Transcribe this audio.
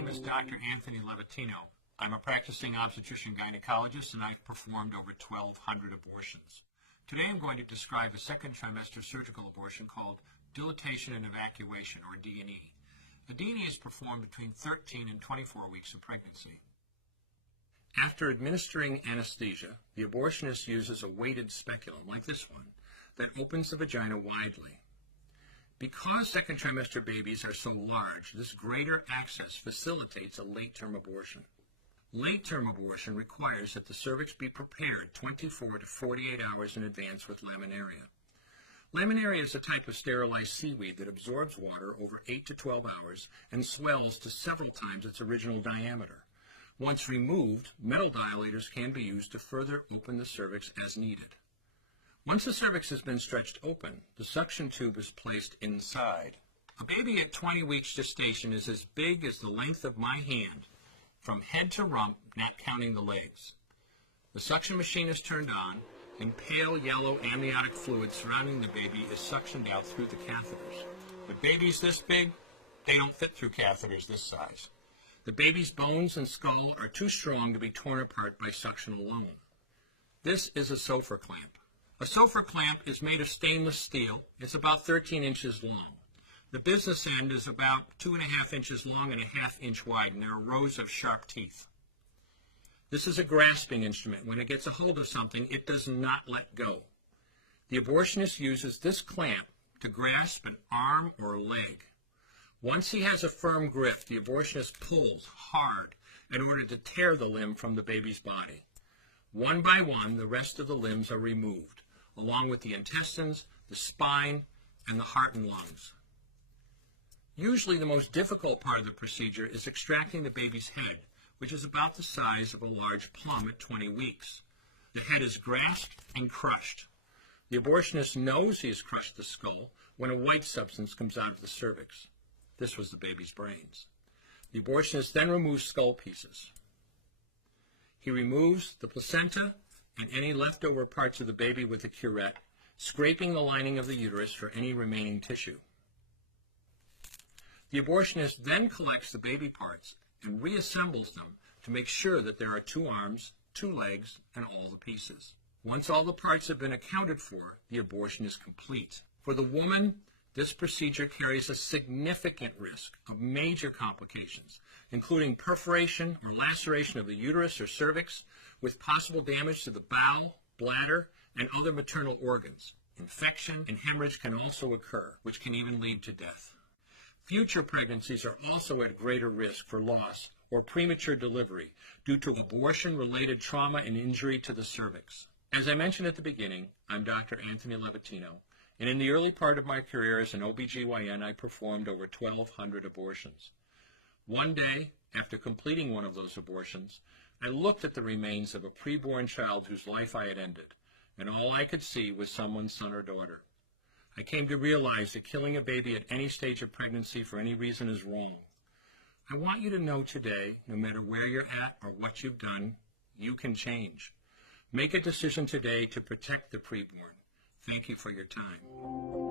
name is Dr. Anthony Levatino. I'm a practicing obstetrician-gynecologist, and I've performed over 1,200 abortions. Today I'm going to describe a second trimester surgical abortion called dilatation and evacuation, or D&E. A D&E is performed between 13 and 24 weeks of pregnancy. After administering anesthesia, the abortionist uses a weighted speculum, like this one, that opens the vagina widely. Because second trimester babies are so large, this greater access facilitates a late-term abortion. Late-term abortion requires that the cervix be prepared 24 to 48 hours in advance with laminaria. Laminaria is a type of sterilized seaweed that absorbs water over 8 to 12 hours and swells to several times its original diameter. Once removed, metal dilators can be used to further open the cervix as needed. Once the cervix has been stretched open, the suction tube is placed inside. A baby at 20 weeks gestation is as big as the length of my hand, from head to rump, not counting the legs. The suction machine is turned on, and pale yellow amniotic fluid surrounding the baby is suctioned out through the catheters. With babies this big, they don't fit through catheters this size. The baby's bones and skull are too strong to be torn apart by suction alone. This is a Sofer clamp. A Sofer clamp is made of stainless steel. It's about 13 inches long. The business end is about 2.5 inches long and 1/2 inch wide, and there are rows of sharp teeth. This is a grasping instrument. When it gets a hold of something, it does not let go. The abortionist uses this clamp to grasp an arm or leg. Once he has a firm grip, the abortionist pulls hard in order to tear the limb from the baby's body. One by one, the rest of the limbs are removed, along with the intestines, the spine, and the heart and lungs. Usually the most difficult part of the procedure is extracting the baby's head, which is about the size of a large plum at 20 weeks. The head is grasped and crushed. The abortionist knows he has crushed the skull when a white substance comes out of the cervix. This was the baby's brains. The abortionist then removes skull pieces. He removes the placenta and any leftover parts of the baby with a curette, scraping the lining of the uterus for any remaining tissue. The abortionist then collects the baby parts and reassembles them to make sure that there are 2 arms, 2 legs, and all the pieces. Once all the parts have been accounted for, the abortion is complete. For the woman, this procedure carries a significant risk of major complications, including perforation or laceration of the uterus or cervix, with possible damage to the bowel, bladder, and other maternal organs. Infection and hemorrhage can also occur, which can even lead to death. Future pregnancies are also at greater risk for loss or premature delivery due to abortion-related trauma and injury to the cervix. As I mentioned at the beginning, I'm Dr. Anthony Levatino, and in the early part of my career as an OBGYN, I performed over 1,200 abortions. One day, after completing one of those abortions, I looked at the remains of a preborn child whose life I had ended, and all I could see was someone's son or daughter. I came to realize that killing a baby at any stage of pregnancy for any reason is wrong. I want you to know today, no matter where you're at or what you've done, you can change. Make a decision today to protect the preborn. Thank you for your time.